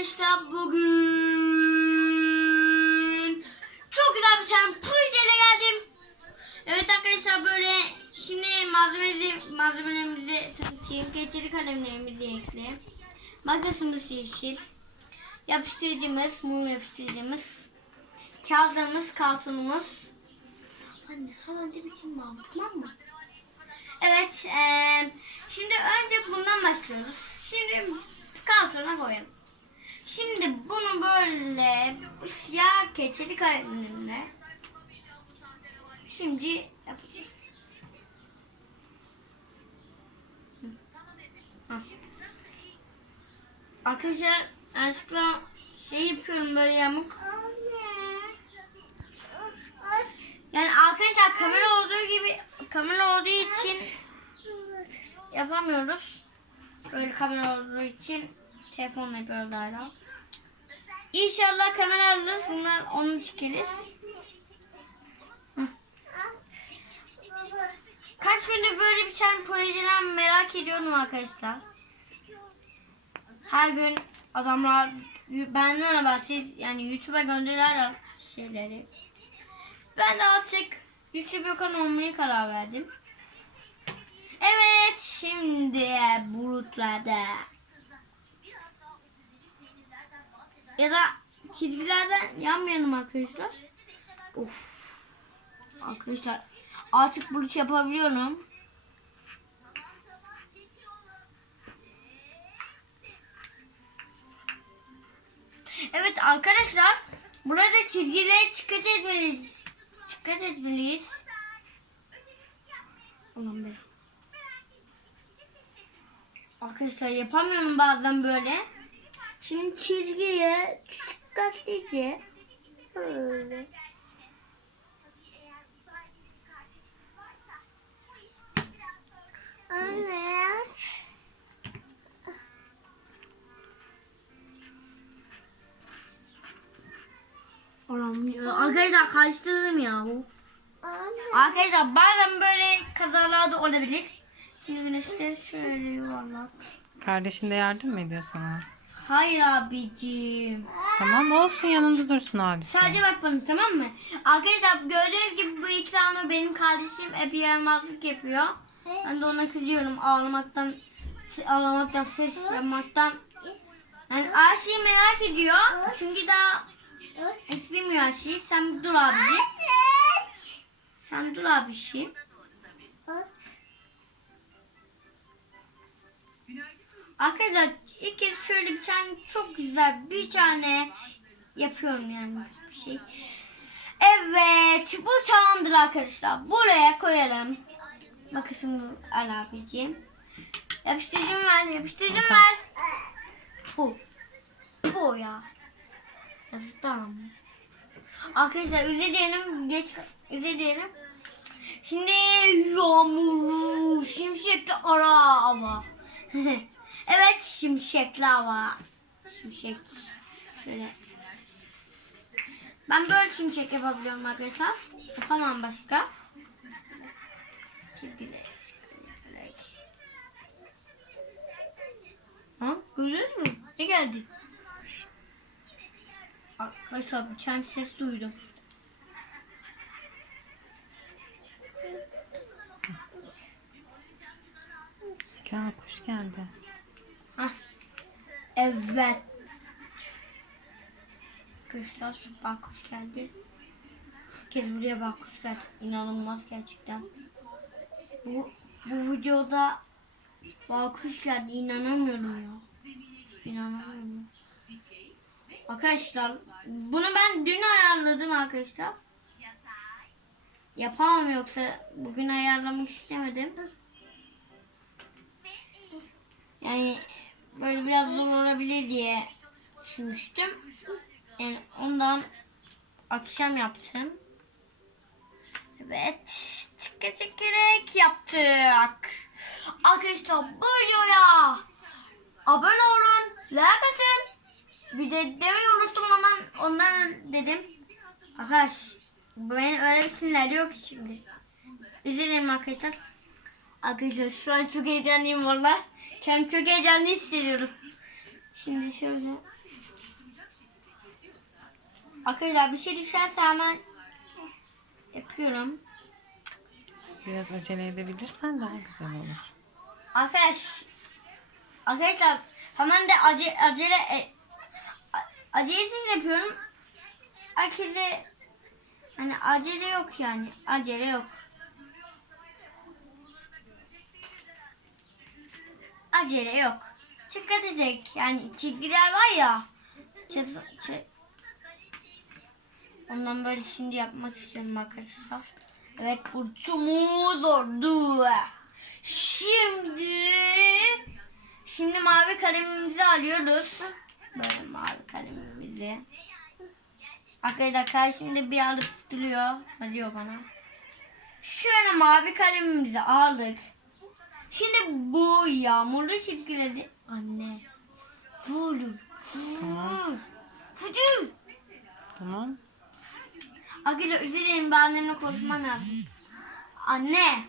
arkadaşlar bugün çok güzel bir tane projeyle geldim. Evet arkadaşlar böyle şimdi malzememizi malzemelerimizi ki geçici kalemlerimizi ekle. Makasımız yeşil. Yapıştırıcımız, mum yapıştırıcımız. Kağıdımız, kartonumuz. Anne hemen de bitirme abi tamam mı? Evet eee, şimdi önce bundan başlıyoruz. Şimdi kartona koyalım. Şimdi bunu böyle siyah keçeli kalemle şimdi yapacağım. Arkadaşlar yanlışlıkla şey yapıyorum böyle yamuk. Yani arkadaşlar kamera olduğu gibi kamera olduğu için yapamıyoruz. Böyle kamera olduğu için telefonla yapıyoruz hala. İnşallah kamera alırız. Bunlar onu çekeriz. Kaç gündür böyle bir tane projeden merak ediyorum arkadaşlar. Her gün adamlar benden bahset yani YouTube'a gönderiyorlar şeyleri. Ben de artık YouTube kanal olmayı karar verdim. Evet şimdi bulutlarda ya da çizgilerden yanmayalım arkadaşlar. Of. Arkadaşlar artık bulut yapabiliyorum. Evet arkadaşlar burada çizgilere dikkat etmeliyiz. Dikkat etmeliyiz. Ulan be. Arkadaşlar yapamıyorum bazen böyle. Şimdi çizgiye dikkatlice böyle. Evet. Arkadaşlar karıştırdım ya bu. Arkadaşlar bazen böyle kazalar da olabilir. Şimdi güneşte şöyle yuvarlak. Kardeşin de yardım mı ediyor sana? Hayır abicim. Tamam olsun yanında dursun abisi. Sadece bak bana tamam mı? Arkadaşlar gördüğünüz gibi bu tane benim kardeşim hep yaramazlık yapıyor. Ben de ona kızıyorum ağlamaktan, ağlamaktan, ses yapmaktan. Yani her şeyi merak ediyor. Çünkü daha hiç bilmiyor her şeyi. Sen dur abici. Sen dur abiciğim. Arkadaşlar ilk kez şöyle bir tane çok güzel bir tane yapıyorum yani bir şey. Evet bu tamamdır arkadaşlar. Buraya koyalım. Makasımı al abiciğim. Yapıştırıcımı ver. Yapıştırıcımı ver. Puh. Puh ya. Yazıklar ama. Arkadaşlar özür dilerim. Geç özür dilerim. Şimdi yağmur, şimşekli ara hava. evet şimşekli hava. Şimşek. Şöyle. Ben böyle şimşek yapabiliyorum arkadaşlar. Yapamam başka. Çizgiler. çizgiler. Ha? Gördünüz mü? Ne geldi? Arkadaşlar bir tane ses duydum. Gel kuş geldi. Evet. Arkadaşlar bakkuş geldi. Bir kez buraya bakkuş geldi. İnanılmaz gerçekten. Bu, bu videoda bakkuş geldi. İnanamıyorum ya. İnanamıyorum. Arkadaşlar bunu ben dün ayarladım arkadaşlar. Yapamam yoksa bugün ayarlamak istemedim. Yani böyle biraz zor olabilir diye düşünmüştüm. Yani ondan akşam yaptım. Evet. Tıkka tıkırık yaptık. Arkadaşlar bu videoya abone olun, like atın. Bir de demeyi unuttum ondan, ondan dedim. Arkadaş ben öyle bir sinirler ki şimdi. Üzülürüm arkadaşlar. Arkadaşlar şu an çok heyecanlıyım valla. Kendimi çok heyecanlı hissediyorum. Şimdi şöyle. Arkadaşlar bir şey düşerse hemen yapıyorum. Biraz acele edebilirsen daha güzel olur. Arkadaş Arkadaşlar hemen de ace, acele e, acelesiz yapıyorum. Herkese hani acele yok yani. Acele yok. Acele yok. Çıkartacak yani çizgiler var ya. Çatı, çı- Ondan böyle şimdi yapmak istiyorum arkadaşlar. Evet bu çok zordu. Şimdi şimdi mavi kalemimizi alıyoruz. Böyle mavi kalemimizi. Arkadaşlar de bir alıp duruyor. Diyor bana. Şöyle mavi kalemimizi aldık. Şimdi bu yağmurlu çizgileri anne. Vur. Vurun. Tamam. Arkadaşlar özür dilerim ben annemle konuşmam lazım. Anne.